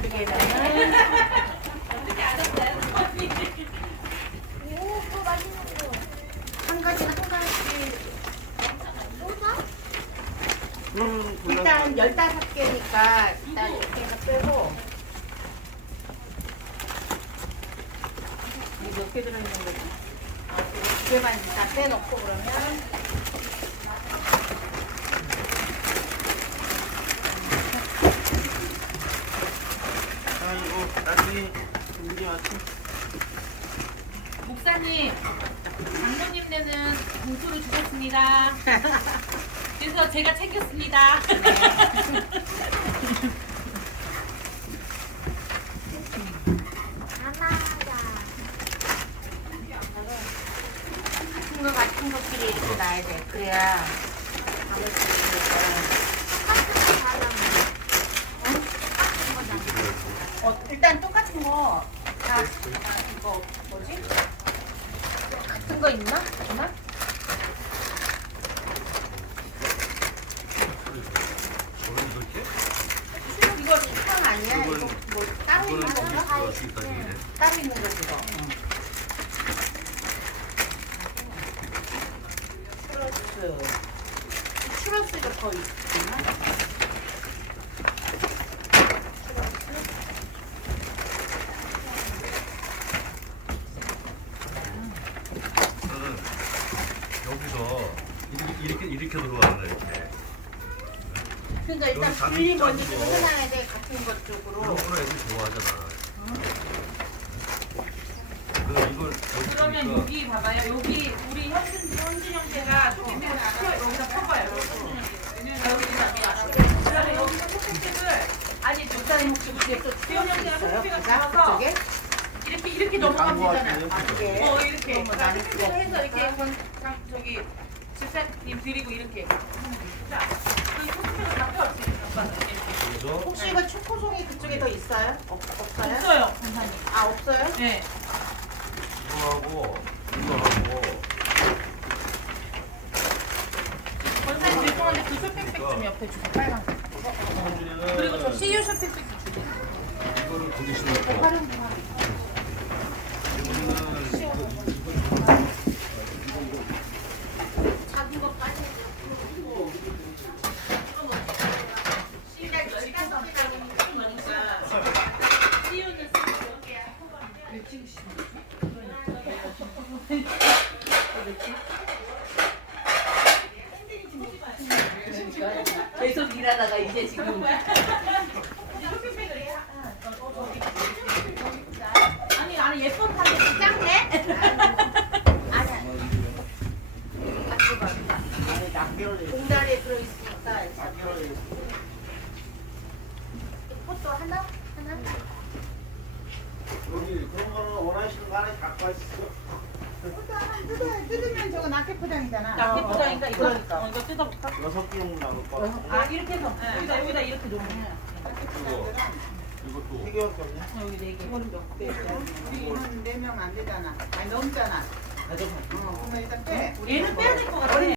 만들게는 어떻게 알았어요? 오, 그거 맛있는 거. 한 가지는 한 가지. 뭐가? 일단 15개니까 일단 이렇게 빼고. 이게 몇 개 들어있는 거지? 두 개만 일단 빼놓고 그러면. 아이고 딸기 준비 왔지? 목사님, 장모님네는 공수를 주셨습니다. 그래서 제가 챙겼습니다. 하나다. 큰 거 같은 것끼리 이렇게 놔야 돼. 그래야 담을 수 있으니까. 똑같은 거 달라면. 똑같은 거 달라면. 일단 똑같은 거. 다, 이거 뭐지? 같은 거 있나? 없나? 이거 탕 아니야? 이거 뭐 따로 있는 건가? 따로 있는 거 그거. 추러스가 더 있나? 저는 여기서 이렇게 들어가는 이렇게. 그러니까 일단 여기 잡이 분리 먼저 작은 좀 거. 해놔야 돼. 같은 것 쪽으로. 이런 거는 애들 좋아하잖아. 그래서 이걸 그러면 여기 여기 봐봐요. 여기 우리 현진 형제가 쇼핑백을 여기다 펴봐요. 그다음에 여기서 쇼핑백을 아니 목사님 혹시 그게 또 수영 형제가 있어요? 쇼핑백을 그자? 잡아서 그쪽에? 이렇게 넘어가면 되잖아. 이게 이렇게 그런 거 나눌 쇼핑백을 수가 해서 이렇게 없으니까. 저기 집사님 드리고 이렇게. 자, 이 쇼핑백을 다 펴. 그래서 혹시 이거 초코송이 그쪽에 더 있어요? 없어요? 없어요, 선사님. 아 없어요? 네. 이거하고 이거하고 선사님 죄송한데 그 쇼핑백 좀 옆에 주세요. 빨간색. 그리고 저 CU 쇼핑백도 주세요. 이거를 거기 심고 활용 작은 거 빠져. 계속 일하다가 이제 지금 아니 나는 예쁜 팔이 짱네. 공다리에 들어있으니까 그것도 하나? 여기 그런 거는 원하시는 거 하나 갖고 왔어. 뜯으면 저거 낙해 포장이잖아. 낙해 포장인가 이거? 그러니까. 이거 뜯어볼까? 6개 나올 거. 아 이렇게 해서 여기다 이렇게 놓으면 이거 이것도 3개밖에 없네. 여기 4개. 우리는 4명 안 되잖아. 아니 넘잖아. 그러면 일단 빼. 얘는 빼야 될 것 같아.